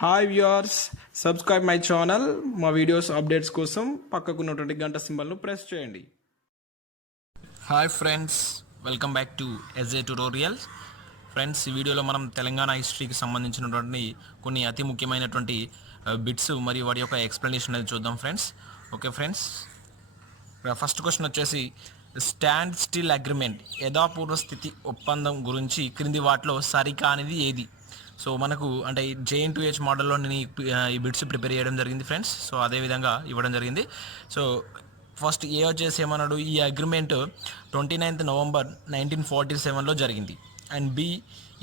Hi viewers, subscribe my channel. మా videos updates కోసం పక్కకున్నటువంటి గంట సింబల్ను ప్రెస్ చేయండి. Hi friends, welcome back to S A tutorials. Friends, ఈ వీడియోలో మనం తెలంగాణ హిస్టరీకి సంబంధించినటువంటి కొన్ని అతి ముఖ్యమైనటువంటి బిట్స్ మరియు వాటి యొక్క ఎక్స్ప్లెనేషన్ అనేది చూద్దాం friends. Okay friends, first question వచ్చేసి స్టాండ్ స్టిల్ అగ్రిమెంట్ యథాపూర్వ స్థితి ఒప్పందం గురించి క్రింది వాటిలో సరికానిది ఏది? సో మనకు అంటే JN2H మోడల్లో నేను ఈ బిట్స్ ప్రిపేర్ చేయడం జరిగింది ఫ్రెండ్స్. సో అదేవిధంగా ఇవ్వడం జరిగింది. సో ఫస్ట్ ఏ వచ్చేసి ఏమన్నాడు, ఈ అగ్రిమెంట్ 29th నవంబర్ 1947లో జరిగింది. అండ్ బి,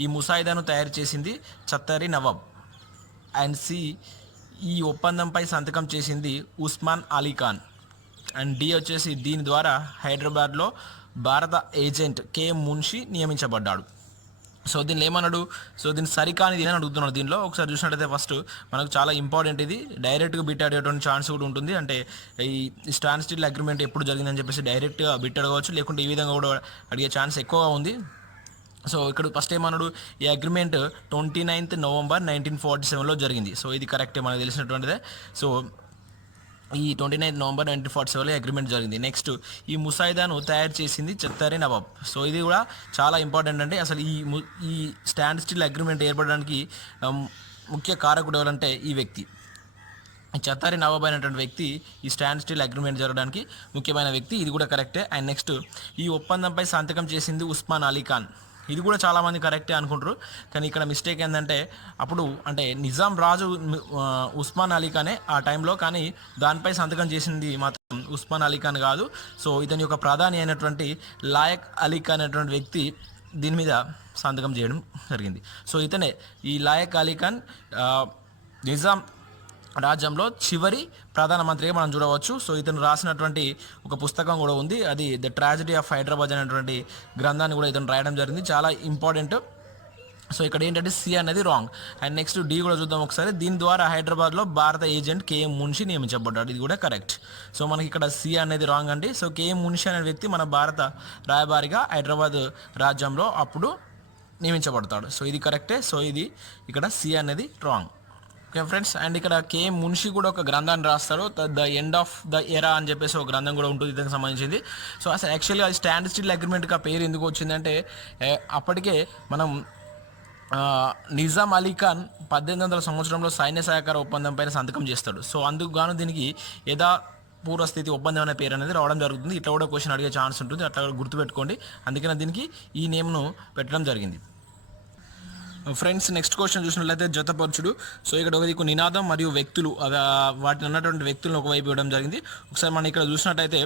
ఈ ముసాయిదాను తయారు చేసింది చత్తరి నవాబ్. అండ్ సి, ఈ ఒప్పందంపై సంతకం చేసింది ఉస్మాన్ అలీ ఖాన్. అండ్ డి వచ్చేసి దీని ద్వారా హైదరాబాద్లో భారత ఏజెంట్ KM మున్షి నియమించబడ్డాడు. సో దీనిలో ఏమన్నాడు, సో దీన్ని సరికానిది అని అడుగుతున్నాడు. దీనిలో ఒకసారి చూసినట్టయితే ఫస్ట్ మనకు చాలా ఇంపార్టెంట్, ఇది డైరెక్ట్గా బిట్ అడిగేటువంటి ఛాన్స్ కూడా ఉంటుంది. అంటే ఈ స్టాండ్ స్టిల్ అగ్రిమెంట్ ఎప్పుడు జరిగిందని చెప్పేసి డైరెక్ట్గా బిట్ అడగవచ్చు, లేకుంటే ఈ విధంగా కూడా అడిగే ఛాన్స్ ఎక్కువగా ఉంది. సో ఇక్కడ ఫస్ట్ ఏమన్నాడు, ఈ అగ్రిమెంట్ 29th నవంబర్ 1947లో జరిగింది. సో ఇది కరెక్టే, మనకు తెలిసినటువంటిదే. సో ఈ 29th నవంబర్ 1947లో అగ్రిమెంట్ జరిగింది. నెక్స్ట్, ఈ ముసాయిదాను తయారు చేసింది చత్తరి నవాబ్. సో ఇది కూడా చాలా ఇంపార్టెంట్. అంటే అసలు ఈ స్టాండ్ స్టిల్ అగ్రిమెంట్ ఏర్పడడానికి ముఖ్య కారకుడు ఎవరంటే ఈ వ్యక్తి, చత్తరి నవాబ్ అయినటువంటి వ్యక్తి ఈ స్టాండ్ స్టిల్ అగ్రిమెంట్ జరగడానికి ముఖ్యమైన వ్యక్తి. ఇది కూడా కరెక్టే. అండ్ నెక్స్ట్, ఈ ఒప్పందంపై సంతకం చేసింది ఉస్మాన్ అలీ ఖాన్. ఇది కూడా చాలామంది కరెక్టే అనుకుంటారు, కానీ ఇక్కడ మిస్టేక్ ఏంటంటే అప్పుడు అంటే నిజాం రాజు ఉస్మాన్ అలీ ఖానే ఆ టైంలో, కానీ దానిపై సంతకం చేసింది మాత్రం ఉస్మాన్ అలీ ఖాన్ కాదు. సో ఇతని యొక్క ప్రధాని అయినటువంటి లాయక్ అలీ ఖాన్ అనేటువంటి వ్యక్తి దీని మీద సంతకం చేయడం జరిగింది. సో ఇతనే ఈ లాయక్ అలీ ఖాన్ నిజాం రాజ్యంలో చివరి ప్రధానమంత్రిగా మనం చూడవచ్చు. సో ఇతను రాసినటువంటి ఒక పుస్తకం కూడా ఉంది, అది ద ట్రాజడీ ఆఫ్ హైదరాబాద్ అనేటువంటి గ్రంథాన్ని కూడా ఇతను రాయడం జరిగింది, చాలా ఇంపార్టెంట్. సో ఇక్కడ ఏంటంటే సి అనేది రాంగ్. అండ్ నెక్స్ట్ డి కూడా చూద్దాం ఒకసారి. దీని ద్వారా హైదరాబాద్లో భారత ఏజెంట్ KM మున్షి నియమించబడ్డాడు. ఇది కూడా కరెక్ట్. సో మనకి ఇక్కడ సి అనేది రాంగ్ అండి. సో KM మున్షి అనే వ్యక్తి మన భారత రాయబారిగా హైదరాబాద్ రాజ్యంలో అప్పుడు నియమించబడతాడు. సో ఇది కరెక్టే. సో ఇది ఇక్కడ సి అనేది రాంగ్. ఓకే ఫ్రెండ్స్, అండ్ ఇక్కడ KM మున్షి కూడా ఒక గ్రంథాన్ని రాస్తాడు, the end of the era అని చెప్పేసి ఒక గ్రంథం కూడా ఉంటుంది దీనికి సంబంధించింది. సో అసలు యాక్చువల్గా స్టాండ్ స్టిల్ అగ్రిమెంట్గా పేరు ఎందుకు వచ్చిందంటే అప్పటికే మనం నిజాం అలీ ఖాన్ 1800 సంవత్సరంలో సైన్య సహకార ఒప్పందం పైన సంతకం చేస్తాడు. సో అందుకు గాను దీనికి పూర్వస్థితి ఒప్పందం అనే పేరు అనేది రావడం జరుగుతుంది. ఇట్లా కూడా క్వశ్చన్ అడిగే ఛాన్స్ ఉంటుంది, అట్లా కూడా గుర్తుపెట్టుకోండి. అందుకని దీనికి ఈ నేమ్ను పెట్టడం జరిగింది. ఫ్రెండ్స్, నెక్స్ట్ క్వశ్చన్ చూసినట్లయితే జతపరచుడు. సో ఇక్కడ ఒక నినాదం మరియు వ్యక్తులు, వాటిని ఉన్నటువంటి వ్యక్తులను ఒకవైపు ఇవ్వడం జరిగింది. ఒకసారి మనం ఇక్కడ చూసినట్టయితే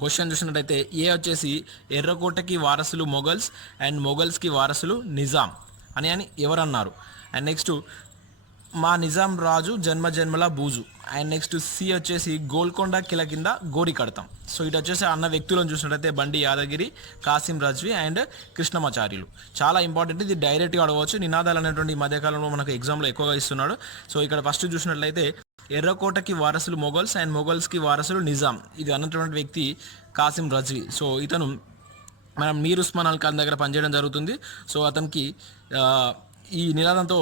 క్వశ్చన్ చూసినట్టయితే ఏ వచ్చేసి ఎర్రకోటకి వారసులు మొఘల్స్ అండ్ మొఘల్స్కి వారసులు నిజాం అని ఎవరన్నారు. అండ్ నెక్స్ట్, మా నిజాం రాజు జన్మజన్మల బూజు. అండ్ నెక్స్ట్ సి వచ్చేసి గోల్కొండ కిల కింద గోరి కడతాం. సో ఇటు వచ్చేసి అన్న వ్యక్తులను చూసినట్టయితే బండి యాదగిరి, కాసిం రజ్వీ అండ్ కృష్ణమాచార్యులు. చాలా ఇంపార్టెంట్, ఇది డైరెక్ట్గా అడగవచ్చు. నినాదాలు అనేటువంటి ఈ మధ్యకాలంలో మనకు ఎగ్జామ్లో ఎక్కువగా ఇస్తున్నాడు. సో ఇక్కడ ఫస్ట్ చూసినట్లయితే ఎర్రకోటకి వారసులు మొఘల్స్ అండ్ మొఘల్స్కి వారసులు నిజాం, ఇది అన్నటువంటి వ్యక్తి కాసిం రజ్వీ. సో ఇతను మనం మీర్ ఉస్మాన్ అలీ ఖాన్ దగ్గర పనిచేయడం జరుగుతుంది. సో అతనికి ఈ నినాదంతో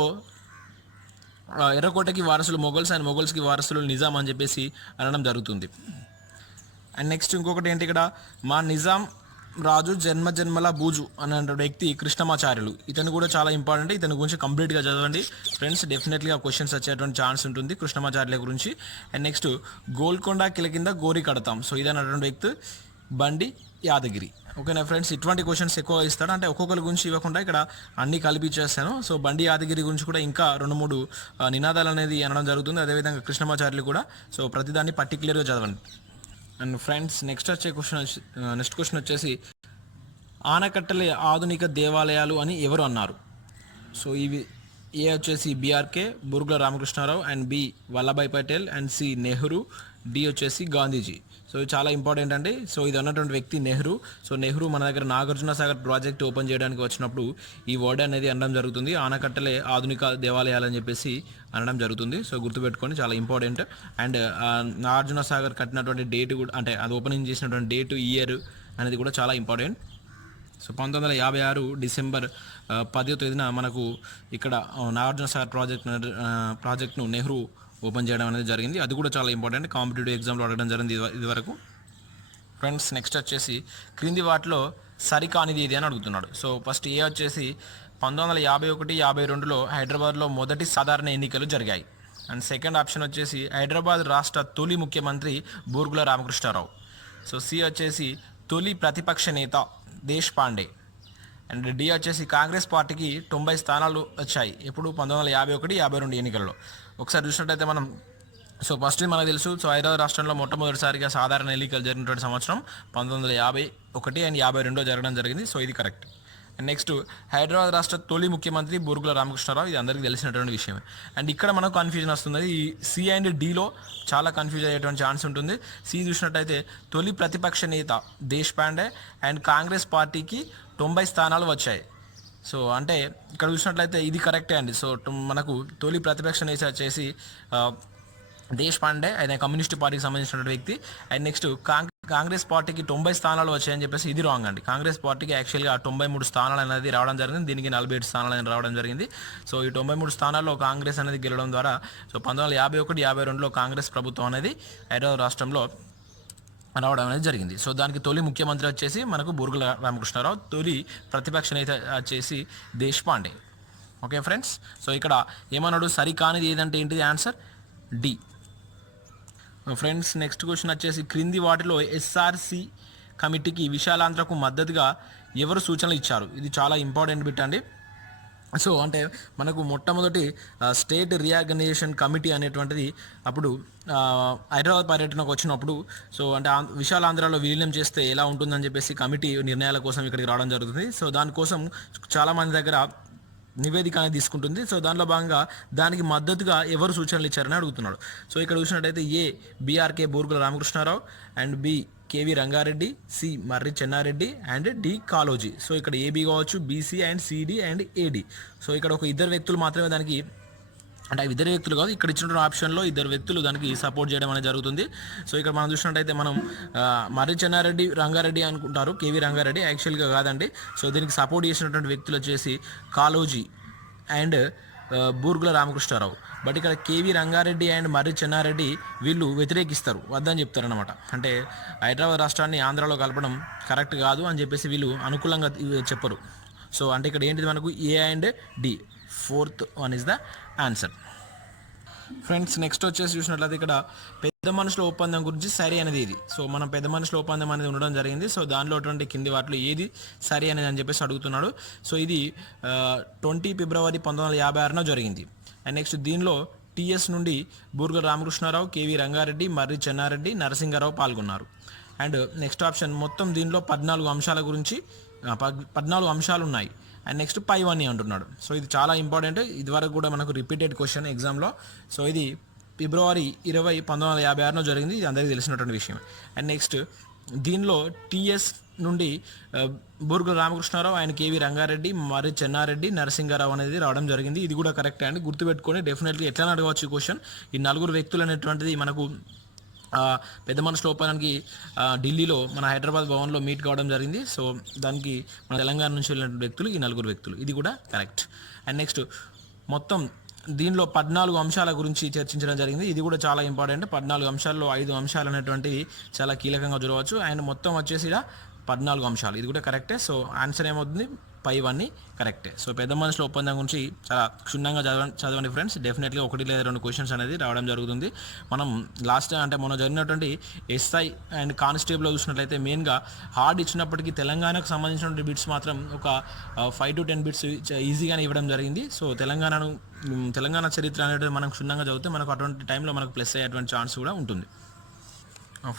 ఎర్రకోటకి వారసులు మొఘల్స్ అండ్ మొఘల్స్కి వారసులు నిజాం అని చెప్పేసి అనడం జరుగుతుంది. అండ్ నెక్స్ట్ ఇంకొకటి ఏంటి, ఇక్కడ మా నిజాం రాజు జన్మజన్మల బూజు అనే వ్యక్తి కృష్ణమాచార్యులు. ఇతను కూడా చాలా ఇంపార్టెంట్, ఇతని గురించి కంప్లీట్గా చదవండి ఫ్రెండ్స్. డెఫినెట్లీగా క్వశ్చన్స్ వచ్చేటువంటి ఛాన్స్ ఉంటుంది కృష్ణమాచార్యుల గురించి. అండ్ నెక్స్ట్ గోల్కొండ కిల కింద గోరి కడతాం. సో ఇదన్నటువంటి వ్యక్తి బండి యాదగిరి. ఓకేనా ఫ్రెండ్స్, ఇటువంటి క్వశ్చన్స్ ఎక్కువ ఇస్తాడు, అంటే ఒక్కొక్కరి గురించి ఇవ్వకుండా ఇక్కడ అన్ని కలిపి ఇచ్చేస్తాను. సో బండి యాదగిరి గురించి కూడా ఇంకా 2-3 నినాదాలు అనేది అనడం జరుగుతుంది, అదేవిధంగా కృష్ణమాచార్యులు కూడా. సో ప్రతిదాన్ని పర్టికులర్గా చదవండి. అండ్ ఫ్రెండ్స్, నెక్స్ట్ క్వశ్చన్ వచ్చేసి ఆనకట్టలే ఆధునిక దేవాలయాలు అని ఎవరు అన్నారు. సో ఇవి ఏ వచ్చేసి BRK Burgula Ramakrishna Rao, and B Vallabhbhai Patel, and C Nehru, D వచ్చేసి గాంధీజీ. సో ఇది చాలా ఇంపార్టెంట్ అండి. సో ఇది అన్నటువంటి వ్యక్తి నెహ్రూ. సో నెహ్రూ మన దగ్గర నాగార్జున సాగర్ ప్రాజెక్ట్ ఓపెన్ చేయడానికి వచ్చినప్పుడు ఈ వర్డ్ అనేది అనడం జరుగుతుంది, ఆనకట్టలే ఆధునిక దేవాలయాలు అని చెప్పేసి అనడం జరుగుతుంది. సో గుర్తుపెట్టుకోండి, చాలా ఇంపార్టెంట్. అండ్ నాగార్జున సాగర్ కట్టినటువంటి డేట్ కూడా, అంటే అది ఓపెనింగ్ చేసినటువంటి డేటు, ఇయర్ అనేది కూడా చాలా ఇంపార్టెంట్. సో 1956 డిసెంబర్ 10వ తేదీన మనకు ఇక్కడ నాగార్జున సాగర్ ప్రాజెక్ట్ను నెహ్రూ ఓపెన్ చేయడం అనేది జరిగింది. అది కూడా చాలా ఇంపార్టెంట్, కాంపిటేటివ్ ఎగ్జామ్లో అడగడం జరిగింది ఇది వరకు. ఫ్రెండ్స్ నెక్స్ట్ వచ్చేసి క్రింది వాటిలో సరికానిది ఏది అని అడుగుతున్నాడు. సో ఫస్ట్ ఏ వచ్చేసి 1951-52లో హైదరాబాద్లో మొదటి సాధారణ ఎన్నికలు జరిగాయి. అండ్ సెకండ్ ఆప్షన్ వచ్చేసి హైదరాబాద్ రాష్ట్ర తొలి ముఖ్యమంత్రి బూర్గుల రామకృష్ణారావు. సో సి వచ్చేసి తొలి ప్రతిపక్ష నేత దేశ్ పాండే. అండ్ డి వచ్చేసి కాంగ్రెస్ పార్టీకి 90 స్థానాలు వచ్చాయి ఎప్పుడు 1951-52 ఎన్నికల్లో. ఒకసారి చూసినట్టయితే మనం సో ఫస్ట్ మనకు తెలుసు, సో హైదరాబాద్ రాష్ట్రంలో మొట్టమొదటిసారిగా సాధారణ ఎన్నికలు జరిగినటువంటి సంవత్సరం 1951 అండ్ 52 జరగడం జరిగింది. సో ఇది కరెక్ట్. అండ్ నెక్స్ట్ హైదరాబాద్ రాష్ట్ర తొలి ముఖ్యమంత్రి బూర్గుల రామకృష్ణారావు, ఇది అందరికీ తెలిసినటువంటి విషయమే. అండ్ ఇక్కడ మనకు కన్ఫ్యూజన్ వస్తుంది, ఈ సి అండ్ డిలో చాలా కన్ఫ్యూజ్ అయ్యేటువంటి ఛాన్స్ ఉంటుంది. సి చూసినట్టయితే తొలి ప్రతిపక్ష నేత దేశ్ పాండే అండ్ కాంగ్రెస్ పార్టీకి 90 స్థానాలు వచ్చాయి. సో అంటే ఇక్కడ చూసినట్లయితే ఇది కరెక్టే అండి. సో మనకు తొలి ప్రతిపక్ష నేత వచ్చేసి దేశ్ పాండే, ఆయన కమ్యూనిస్ట్ పార్టీకి సంబంధించినటువంటి వ్యక్తి. అండ్ నెక్స్ట్ కాంగ్రెస్ పార్టీకి 90 స్థానాలు వచ్చాయని చెప్పేసి ఇది రాంగ్ అండి. కాంగ్రెస్ పార్టీకి యాక్చువల్గా 93 స్థానాలు అనేది రావడం జరిగింది, దీనికి 47 స్థానాలు అనేది రావడం జరిగింది. సో ఈ 93 స్థానాల్లో కాంగ్రెస్ అనేది గెలవడం ద్వారా సో 1951-52లో కాంగ్రెస్ ప్రభుత్వం అనేది హైదరాబాద్ రాష్ట్రంలో రావడం అనేది జరిగింది. సో దానికి తొలి ముఖ్యమంత్రి వచ్చేసి మనకు బూర్గుల రామకృష్ణారావు, తొలి ప్రతిపక్ష నేత వచ్చేసి Deshpande. Okay friends, so ఇక్కడ ఏమన్నాడు, సరికానిది ఏదంటే ఏంటిది answer D. Friends next question వచ్చేసి క్రింది వాటిలో ఎస్ఆర్సి కమిటీకి విశాలాంధ్రకు మద్దతుగా ఎవరు సూచనలు ఇచ్చారు. ఇది చాలా ఇంపార్టెంట్ బిట్ అండి. సో అంటే మనకు మొట్టమొదటి స్టేట్ రీఆర్గనైజేషన్ కమిటీ అనేటువంటిది అప్పుడు హైదరాబాద్ పర్యటనకు వచ్చినప్పుడు సో అంటే విశాలాంధ్రలో విలీనం చేస్తే ఎలా ఉంటుందని చెప్పేసి కమిటీ నిర్ణయాల కోసం ఇక్కడికి రావడం జరుగుతుంది. సో దానికోసం చాలామంది దగ్గర నివేదిక అనేది తీసుకుంటుంది. సో దానిలో భాగంగా దానికి మద్దతుగా ఎవరు సూచనలు ఇచ్చారని అడుగుతున్నాడు. సో ఇక్కడ చూసినట్టయితే A B R K Burgula Ramakrishna Rao and B K V Ranga Reddy, C Marri Chenna Reddy and D Kaloji. So ఇక్కడ ఏబి కావచ్చు, B C and C D and A D. So ఇక్కడ ఒక ఇద్దరు వ్యక్తులు మాత్రమే దానికి, అంటే ఇద్దరు వ్యక్తులు కాదు, ఇక్కడ ఇచ్చిన ఆప్షన్లో ఇద్దరు వ్యక్తులు దానికి సపోర్ట్ చేయడం అనేది jరుగుతుంది. సో ఇక్కడ మనం చూసినట్టయితే మనం మర్రి చెన్నారెడ్డి రంగారెడ్డి అనుకుంటారు, కేవీ రంగారెడ్డి యాక్చువల్గా కాదండి. సో దీనికి సపోర్ట్ చేసినటువంటి వ్యక్తులు వచ్చేసి కాలోజీ అండ్ బూర్గుల రామకృష్ణారావు. బట్ ఇక్కడ కేవీ రంగారెడ్డి అండ్ మర్రి చెన్నారెడ్డి వీళ్ళు వ్యతిరేకిస్తారు, వద్దని చెప్తారనమాట. అంటే హైదరాబాద్ రాష్ట్రాన్ని ఆంధ్రాలో కలపడం కరెక్ట్ కాదు అని చెప్పేసి వీళ్ళు అనుకూలంగా చెప్పరు. సో అంటే ఇక్కడ ఏంటిది మనకు A and D, fourth one is the answer. Friends next వచ్చేసి చూసినట్లయితే ఇక్కడ పెద్ద మనుషుల ఒప్పందం గురించి సరి అనేది ఇది. సో మనం పెద్ద మనుషుల ఒప్పందం అనేది ఉండడం జరిగింది. సో దానిలో కింది వాటిలో ఏది సరి అనేది అని చెప్పేసి అడుగుతున్నాడు. సో ఇది 20 ఫిబ్రవరి 1956 జరిగింది. అండ్ నెక్స్ట్ దీనిలో టిఎస్ నుండి బూర్గుల రామకృష్ణారావు, కేవీ రంగారెడ్డి, మర్రి చెన్నారెడ్డి, నరసింగారావు పాల్గొన్నారు. అండ్ నెక్స్ట్ ఆప్షన్ మొత్తం దీనిలో 14 అంశాల గురించి 14 అంశాలు ఉన్నాయి. అండ్ నెక్స్ట్ పై వన్ అంటున్నాడు. సో ఇది చాలా ఇంపార్టెంట్, ఇదివరకు కూడా మనకు రిపీటెడ్ క్వశ్చన్ ఎగ్జామ్లో. సో ఇది ఫిబ్రవరి 20, 1956 జరిగింది, ఇది అందరికీ తెలిసినటువంటి విషయం. అండ్ నెక్స్ట్ దీనిలో టిఎస్ నుండి బూర్గుల రామకృష్ణారావు, ఆయన కేవీ రంగారెడ్డి, మరి చెన్నారెడ్డి, నరసింగారావు అనేది రావడం జరిగింది. ఇది కూడా కరెక్ట్ అండి, గుర్తుపెట్టుకొని డెఫినెట్లీ ఎట్లా అడగవచ్చు క్వశ్చన్. ఈ 4 వ్యక్తులు అనేటువంటిది మనకు పెద్ద మనుషుల ఒప్పందానికి ఢిల్లీలో మన హైదరాబాద్ భవన్లో మీట్ కావడం జరిగింది. సో దానికి మన తెలంగాణ నుంచి వెళ్ళిన వ్యక్తులు ఈ 4 వ్యక్తులు, ఇది కూడా కరెక్ట్. అండ్ నెక్స్ట్ మొత్తం దీనిలో 14 అంశాల గురించి చర్చించడం జరిగింది, ఇది కూడా చాలా ఇంపార్టెంట్. 14 అంశాల్లో 5 అంశాలు అనేటువంటివి చాలా కీలకంగా చూడవచ్చు. అండ్ మొత్తం వచ్చేసి 14 అంశాలు, ఇది కూడా కరెక్టే. సో ఆన్సర్ ఏమవుతుంది, పై వన్ని కరెక్టే. సో పెద్ద మనుషుల ఒప్పందం గురించి చాలా క్షుణ్ణంగా చదవండి ఫ్రెండ్స్. డెఫినెట్గా 1 లేదా 2 క్వశ్చన్స్ అనేది రావడం జరుగుతుంది. మనం లాస్ట్ అంటే మొన్న జరిగినటువంటి ఎస్ఐ అండ్ కానిస్టేబుల్ చూసినట్లయితే మెయిన్గా హార్డ్ ఇచ్చినప్పటికీ తెలంగాణకు సంబంధించినటువంటి బిట్స్ మాత్రం ఒక 5 to 10 బిట్స్ ఈజీగానే ఇవ్వడం జరిగింది. సో తెలంగాణ చరిత్ర అనేది మనం క్షుణ్ణంగా చదివితే మనకు అటువంటి టైంలో మనకు ప్లస్ అయ్యేటువంటి ఛాన్స్ కూడా ఉంటుంది.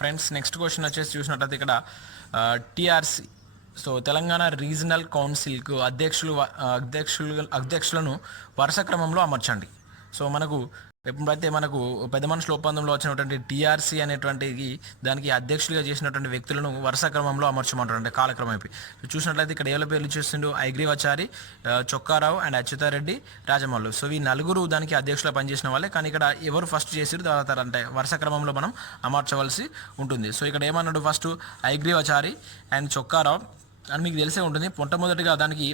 ఫ్రెండ్స్ నెక్స్ట్ క్వశ్చన్ వచ్చేసి చూసినట్లయితే ఇక్కడ టిఆర్సి, సో తెలంగాణ రీజనల్ కౌన్సిల్కు అధ్యక్షులను వరుస క్రమంలో అమర్చండి. సో మనకు ఎప్పుడైతే మనకు పెద్ద మనుషుల ఒప్పందంలో వచ్చినటువంటి టీఆర్సీ అనేటువంటి దానికి అధ్యక్షులుగా చేసినటువంటి వ్యక్తులను వరుస క్రమంలో అమర్చమంటారు, కాలక్రమం అయిపోయి. చూసినట్లయితే ఇక్కడ ఏళ్ళ పేర్లు చేస్తుండో ఐగ్రీవాచారి, చొక్కారావు అండ్ అచ్యుతారెడ్డి, రాజమౌళి. సో ఈ 4 దానికి అధ్యక్షులుగా పనిచేసిన వాళ్ళే. కానీ ఇక్కడ ఎవరు ఫస్ట్ చేసారు తర్వాత అంటే వరుస క్రమంలో మనం అమర్చవలసి ఉంటుంది. సో ఇక్కడ ఏమన్నాడు, ఫస్ట్ ఐగ్రీవాచారి అండ్ చొక్కారావు అని మీకు తెలిసే ఉంటుంది. మొట్టమొదటిగా దానికి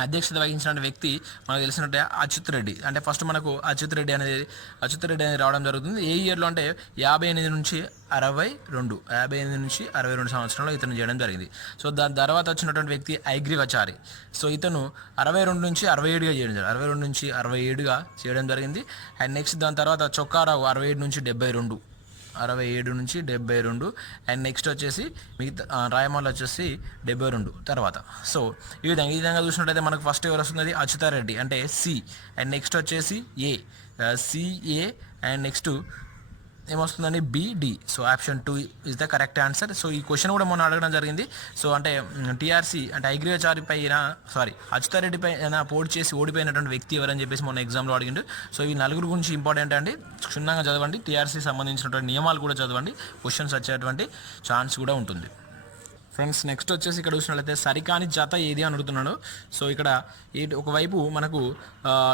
అధ్యక్షత వహించిన వ్యక్తి మనకు తెలిసినట్టే అచ్యుత్ రెడ్డి. అంటే ఫస్ట్ మనకు అచ్యుత్ రెడ్డి అనేది రావడం జరుగుతుంది. ఏ ఇయర్లో అంటే 58 నుంచి 62 సంవత్సరంలో ఇతను చేయడం జరిగింది. సో దాని తర్వాత వచ్చినటువంటి వ్యక్తి ఐగ్రీవచారి. సో ఇతను 62 నుంచి 67గా చేయడం జరిగింది. 62 నుంచి 67గా చేయడం జరిగింది. అండ్ నెక్స్ట్ దాని తర్వాత చొక్కారావు 67 నుంచి 72 అండ్ నెక్స్ట్ వచ్చేసి మిగతా రాయమాల్ వచ్చేసి 72 తర్వాత. సో ఈ విధంగా చూసినట్లయితే మనకు ఫస్ట్ ఎవరు వస్తుంది, అచ్యుతారెడ్డి అంటే సి. అండ్ నెక్స్ట్ వచ్చేసి ఏ, సిఏ. అండ్ నెక్స్ట్ ఏమొస్తుందండి, B D. So option 2 is the correct answer. So ఈ క్వశ్చన్ కూడా మొన్న అడగడం జరిగింది. సో అంటే టీఆర్సీ అంటే అచ్యుతారెడ్డి పైన పోటీ చేసి ఓడిపోయినటువంటి వ్యక్తి ఎవరని చెప్పేసి మొన్న ఎగ్జామ్లో అడిగిండు. సో ఈ నలుగురు గురించి ఇంపార్టెంట్ అండి, క్షుణ్ణంగా చదవండి. టీఆర్సీ సంబంధించినటువంటి నియమాలు కూడా చదవండి, క్వశ్చన్స్ వచ్చేటువంటి ఛాన్స్ కూడా ఉంటుంది. ఫ్రెండ్స్ నెక్స్ట్ వచ్చేసి ఇక్కడ చూసినట్లయితే సరికాని జత ఏది అని అడుగుతున్నాడు. సో ఇక్కడ ఒకవైపు మనకు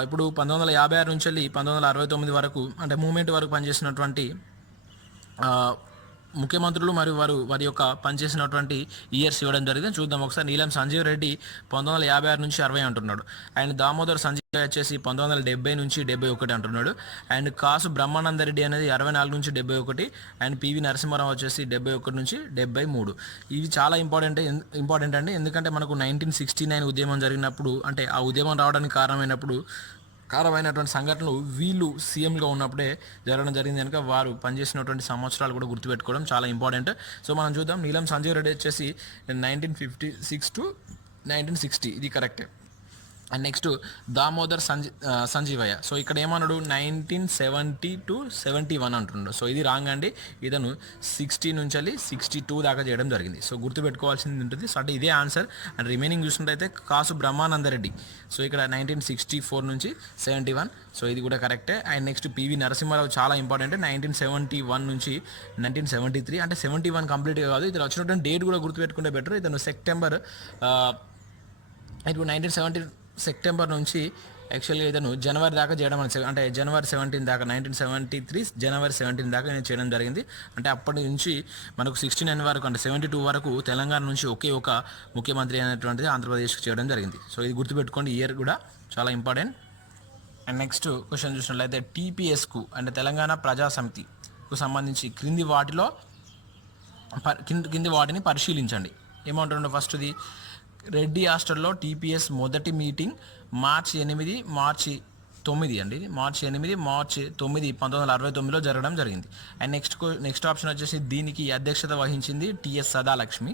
ఇప్పుడు 1956 నుంచి వెళ్ళి 1969 వరకు అంటే మూమెంట్ వరకు పనిచేసినటువంటి ముఖ్యమంత్రులు మరియు వారి యొక్క పనిచేసినటువంటి ఇయర్స్ ఇవ్వడం జరిగింది. చూద్దాం ఒకసారి. నీలం సంజీవ్ రెడ్డి 1956 నుంచి 60 అంటున్నాడు. అండ్ దామోదర్ సంజీవ్ వచ్చేసి 1970 నుంచి 71 అంటున్నాడు. అండ్ కాసు బ్రహ్మానందరెడ్డి అనేది 64 నుంచి 71. అండ్ పివి నరసింహారావు వచ్చేసి 71 నుంచి 73. ఇవి చాలా ఇంపార్టెంట్ అండి, ఎందుకంటే మనకు 1969 ఉద్యమం జరిగినప్పుడు అంటే ఆ ఉద్యమం రావడానికి కారణమైనటువంటి సంఘటనలు వీళ్ళు సీఎంగా ఉన్నప్పుడే జరగడం జరిగింది కనుక వారు పనిచేసినటువంటి సంవత్సరాలు కూడా గుర్తుపెట్టుకోవడం చాలా ఇంపార్టెంట్. సో మనం చూద్దాం. నీలం సంజీవ్ రెడ్డి వచ్చేసి 1956 to 1960, ఇది కరెక్టే. And next Damodar Sanjivayya. So ఇక్కడ ఏమన్నాడు, 1970 to 71 అంటున్నాడు. సో ఇది రాంగ్ అండి. ఇతను 60 నుంచి 62 దాకా చేయడం జరిగింది. సో గుర్తుపెట్టుకోవాల్సింది ఉంటుంది. సో అంటే ఇదే ఆన్సర్. అండ్ రిమైనింగ్ చూసినట్టయితే కాసు బ్రహ్మానందరెడ్డి. సో ఇక్కడ 1964 నుంచి 71. సో ఇది కూడా కరెక్టే. అండ్ నెక్స్ట్ పివి నరసింహారావు చాలా ఇంపార్టెంట్. 1971 నుంచి 1973 అంటే 71 కంప్లీట్గా కాదు. ఇతను వచ్చినటువంటి డేట్ కూడా గుర్తుపెట్టుకుంటే బెటర్. ఇతను ఇప్పుడు 1970 సెప్టెంబర్ నుంచి యాక్చువల్గా ఇతను జనవరి దాకా చేయడం అంటే జనవరి 17 దాకా 1973 జనవరి 17 దాకా నేను చేయడం జరిగింది. అంటే అప్పటి నుంచి మనకు 69 వరకు అంటే 72 వరకు తెలంగాణ నుంచి ఒకే ఒక ముఖ్యమంత్రి అనేటువంటిది ఆంధ్రప్రదేశ్కి చేయడం జరిగింది. సో ఇది గుర్తుపెట్టుకోండి, ఇయర్ కూడా చాలా ఇంపార్టెంట్. అండ్ నెక్స్ట్ క్వశ్చన్ చూసినట్లయితే టీపీఎస్కు అంటే తెలంగాణ ప్రజా సమితికు సంబంధించి కింది వాటిని పరిశీలించండి. ఏమంటుండో ఫస్ట్ది, రెడ్డి హాస్టల్లో టీపీఎస్ మొదటి మీటింగ్ మార్చి 8 మార్చి 9 అండి. మార్చి 9 1969లో జరగడం జరిగింది. అండ్ నెక్స్ట్ ఆప్షన్ వచ్చేసి దీనికి అధ్యక్షత వహించింది టిఎస్ సదాలక్ష్మి.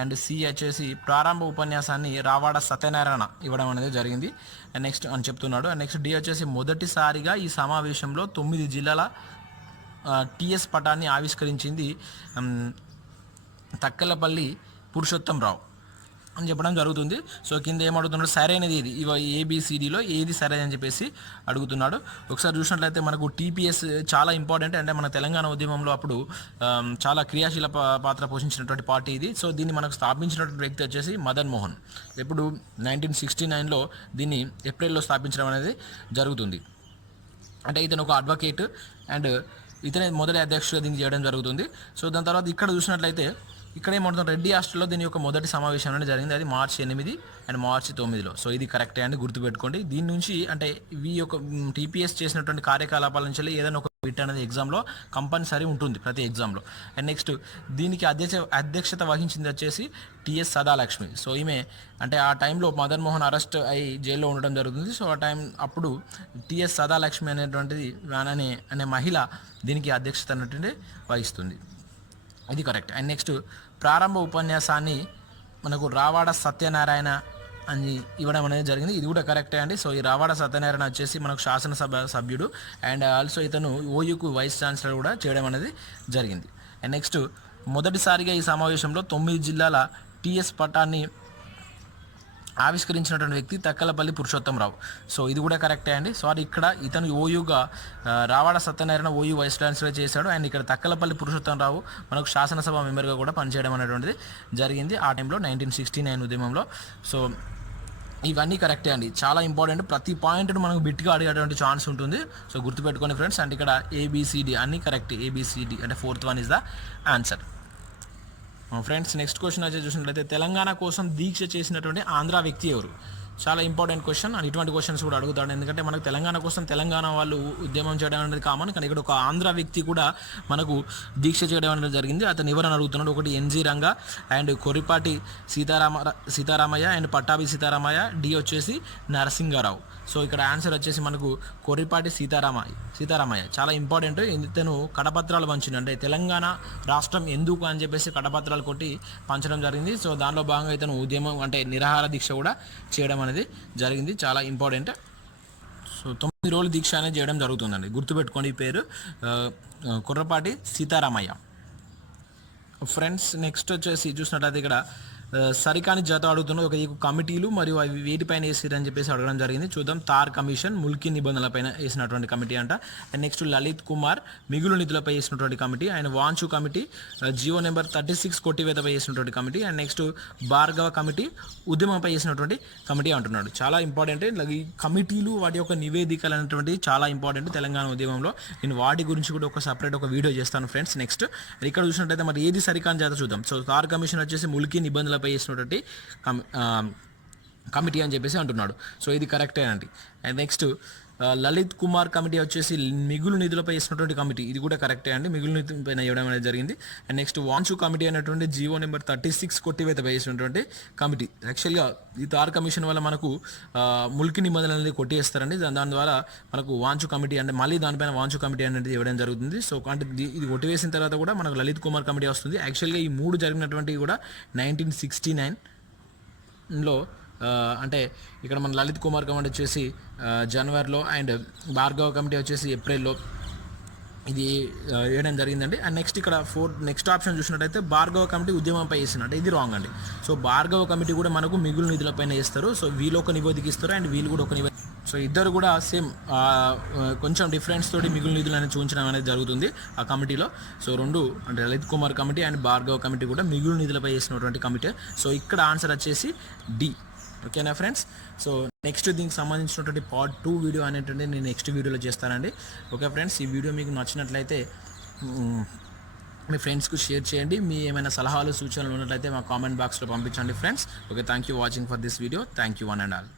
అండ్ సి వచ్చేసి ప్రారంభ ఉపన్యాసాన్ని రావాడ సత్యనారాయణ ఇవ్వడం అనేది జరిగింది అండ్ నెక్స్ట్ అని చెప్తున్నాడు. అండ్ నెక్స్ట్ డి వచ్చేసి మొదటిసారిగా ఈ సమావేశంలో 9 జిల్లాల టిఎస్ పటాన్ని ఆవిష్కరించింది తక్కలపల్లి పురుషోత్తం రావు అని చెప్పడం జరుగుతుంది. సో కింద ఏమడుగుతున్నాడు, సరైనది ఏది, ఇవ ఏబిసిడిలో ఏది సరైనది అని చెప్పేసి అడుగుతున్నాడు. ఒకసారి చూసినట్లయితే మనకు టీపీఎస్ చాలా ఇంపార్టెంట్. అంటే మన తెలంగాణ ఉద్యమంలో అప్పుడు చాలా క్రియాశీల పాత్ర పోషించినటువంటి పార్టీ ఇది. సో దీన్ని మనకు స్థాపించినటువంటి వ్యక్తి వచ్చేసి మదన్ మోహన్. ఇప్పుడు 1969లో దీన్ని ఏప్రిల్లో స్థాపించడం అనేది జరుగుతుంది. అంటే ఇతను ఒక అడ్వకేట్ అండ్ ఇతనే మొదటి అధ్యక్షుడు దీన్ని చేయడం జరుగుతుంది. సో దాని తర్వాత ఇక్కడ చూసినట్లయితే ఇక్కడ ఏమవుతుంది, రెడ్డి హాస్టల్లో దీని యొక్క మొదటి సమావేశం అనేది జరిగింది. అది మార్చి 8 అండ్ మార్చి 9లో. సో ఇది కరెక్టే అండి, గుర్తుపెట్టుకోండి. దీని నుంచి అంటే ఈ యొక్క టీపీఎస్ చేసినటువంటి కార్యకలాపాల నుంచి ఏదైనా ఒక బిట్ అనేది ఎగ్జామ్లో కంపల్సరీ ఉంటుంది ప్రతి ఎగ్జామ్లో. అండ్ నెక్స్ట్ దీనికి అధ్యక్షత వహించింది వచ్చేసి టిఎస్ సదాలక్ష్మి. సో ఈమె అంటే ఆ టైంలో మదన్ మోహన్ అరెస్ట్ అయ్యి జైల్లో ఉండడం జరుగుతుంది. సో ఆ అప్పుడు టిఎస్ సదాలక్ష్మి అనేటువంటిది అనే మహిళ దీనికి అధ్యక్షత అనేటువంటి వహిస్తుంది. ఇది కరెక్ట్. అండ్ నెక్స్ట్ ప్రారంభ ఉపన్యాసాన్ని మనకు రావాడ సత్యనారాయణ అని ఇవ్వడం అనేది జరిగింది. ఇది కూడా కరెక్టే అండి. సో ఈ రావాడ సత్యనారాయణ వచ్చేసి మనకు శాసనసభ సభ్యుడు అండ్ ఆల్సో ఇతను ఓయూకు వైస్ ఛాన్సలర్ కూడా చేయడం అనేది జరిగింది. అండ్ నెక్స్ట్ మొదటిసారిగా ఈ సమావేశంలో 9 జిల్లాల టిఎస్ పటాన్ని ఆవిష్కరించినటువంటి వ్యక్తి తక్కలపల్లి పురుషోత్తం రావు. సో ఇది కూడా కరెక్టే అండి. సారీ, ఇక్కడ ఇతను ఓయూగా Ravada Satyanarayana OU vice chancellor చేశాడు. అండ్ ఇక్కడ తక్కలపల్లి పురుషోత్తం రావు మనకు శాసనసభ మెంబర్గా కూడా పనిచేయడం అనేటువంటిది జరిగింది ఆ టైంలో 1969 ఉద్యమంలో. సో ఇవన్నీ కరెక్టే అండి, చాలా ఇంపార్టెంట్. ప్రతి పాయింట్ను మనకు బిట్గా అడిగేటువంటి ఛాన్స్ ఉంటుంది. సో గుర్తుపెట్టుకోండి ఫ్రెండ్స్. అండ్ ఇక్కడ ఏబిసిడి అన్నీ కరెక్ట్. ఏబిసిడి అంటే 4th one is the answer. Friends next question వచ్చి చూసినట్లయితే తెలంగాణ కోసం దీక్ష చేసినటువంటి ఆంధ్ర వ్యక్తి ఎవరు? చాలా ఇంపార్టెంట్ క్వశ్చన్ అండ్ ఇటువంటి క్వశ్చన్స్ కూడా అడుగుతాడు, ఎందుకంటే మనకు తెలంగాణ కోసం తెలంగాణ వాళ్ళు ఉద్యమం చేయడం అనేది కామన్, కానీ ఇక్కడ ఒక ఆంధ్ర వ్యక్తి కూడా మనకు దీక్ష చేయడం అనేది జరిగింది. అతను ఎవరని అడుగుతున్నాడు. ఒకటి N G Ranga and Koripati Sitaramayya and Pattabhi Sitaramayya, D వచ్చేసి నరసింగారావు. సో ఇక్కడ ఆన్సర్ వచ్చేసి మనకు కొరిపాటి సీతారామయ్య. చాలా ఇంపార్టెంట్. ఇతను కడపత్రాలు పంచిండు, అంటే తెలంగాణ రాష్ట్రం ఎందుకు అని చెప్పేసి కడపత్రాలు కొట్టి పంచడం జరిగింది. సో దానిలో భాగంగా ఇతను ఉద్యమం అంటే నిరాహార దీక్ష కూడా చేయడం అనేది జరిగింది. చాలా ఇంపార్టెంట్. సో 9 రోజుల దీక్ష అనేది చేయడం జరుగుతుందండి, గుర్తుపెట్టుకోండి ఈ పేరు, కొర్రపాటి సీతారామయ్య. ఫ్రెండ్స్ నెక్స్ట్ వచ్చేసి చూసినట్లయితే ఇక్కడ సరికాని జత అడుగుతున్న ఒక కమిటీలు మరియు అవి వేటిపైన వేసిరని చెప్పేసి అడగడం జరిగింది. చూద్దాం. తార్ కమిషన్ ముల్కీ నిబంధనలపైన వేసినటువంటి కమిటీ అంట. అండ్ నెక్స్ట్ లలిత్ కుమార్ మిగులు నిధులపై వేసినటువంటి committee. And Wanchoo committee G O number 36 కొట్టివేతపై వేసినటువంటి committee. And next Bhargava committee ఉద్యమంపై వేసినటువంటి కమిటీ అంటున్నాడు. చాలా ఇంపార్టెంట్. ఈ కమిటీలు వాటి యొక్క నివేదికలు అనేటువంటివి చాలా ఇంపార్టెంట్ తెలంగాణ ఉద్యమంలో. నేను వాటి గురించి కూడా ఒక సపరేట్ ఒక వీడియో చేస్తాను ఫ్రెండ్స్. నెక్స్ట్ ఇక్కడ చూసినట్టయితే మరి ఏది సరికాని జాత చూద్దాం. సో తార్ కమిషన్ వచ్చేసి ముల్కీ నిబంధనలపై వేసినటువంటి కమిటీ అని చెప్పేసి అంటున్నాడు. సో ఇది కరెక్టే అండి. And next Lalit Kumar committee వచ్చేసి మిగులు నిధులపై వేసినటువంటి కమిటీ, ఇది కూడా కరెక్టే అండి, మిగులు నిధుల పైన ఇవ్వడం అనేది జరిగింది. అండ్ నెక్స్ట్ వాంచు కమిటీ అనేటువంటి జియో నెంబర్ 36 కొట్టివేతపై వేసినటువంటి కమిటీ. యాక్చువల్గా ఈ తార్ కమిషన్ వల్ల మనకు ముల్కీ నిబంధనలు అనేది కొట్టేస్తారండి, దాని ద్వారా మనకు వాంచు కమిటీ అంటే మళ్ళీ దానిపైన వాంచు కమిటీ అనేది ఇవ్వడం జరుగుతుంది. సో అంటే ఇది కొట్టివేసిన తర్వాత కూడా మనకు లలిత్ కుమార్ కమిటీ వస్తుంది. యాక్చువల్గా ఈ 3 జరిగినటువంటివి కూడా 1969లో, అంటే ఇక్కడ మన లలిత్ కుమార్ కమిటీ వచ్చేసి జనవరిలో అండ్ భార్గవ కమిటీ వచ్చేసి ఏప్రిల్లో ఇది వేయడం జరిగిందండి. అండ్ నెక్స్ట్ ఇక్కడ నెక్స్ట్ ఆప్షన్ చూసినట్టయితే భార్గవ కమిటీ ఉద్యమంపై వేసినట్టు, ఇది రాంగ్ అండి. సో భార్గవ కమిటీ కూడా మనకు మిగులు నిధులపైన వేస్తారు. సో వీళ్ళు ఒక నివేదిక ఇస్తారు అండ్ వీళ్ళు కూడా ఒక నివేదిక. సో ఇద్దరు కూడా సేమ్ కొంచెం డిఫరెన్స్ తోటి మిగులు నిధులు అనేది చూపించడం అనేది జరుగుతుంది ఆ కమిటీలో. సో రెండు అంటే Lalit Kumar committee and Bhargava committee కూడా మిగులు నిధులపై వేసినటువంటి కమిటీ. సో ఇక్కడ ఆన్సర్ వచ్చేసి డి. ఓకేనా ఫ్రెండ్స్? సో నెక్స్ట్ దీనికి సంబంధించినటువంటి పార్ట్ 2 వీడియో అనేటువంటి నేను నెక్స్ట్ వీడియోలో చేస్తానండి. ఓకే ఫ్రెండ్స్, ఈ వీడియో మీకు నచ్చినట్లయితే మీ ఫ్రెండ్స్కి షేర్ చేయండి. మీ ఏమైనా సలహాలు సూచనలు ఉన్నట్లయితే మా కామెంట్ బాక్స్లో పంపించండి friends. Okay, thank you watching for this video. Thank you one and all.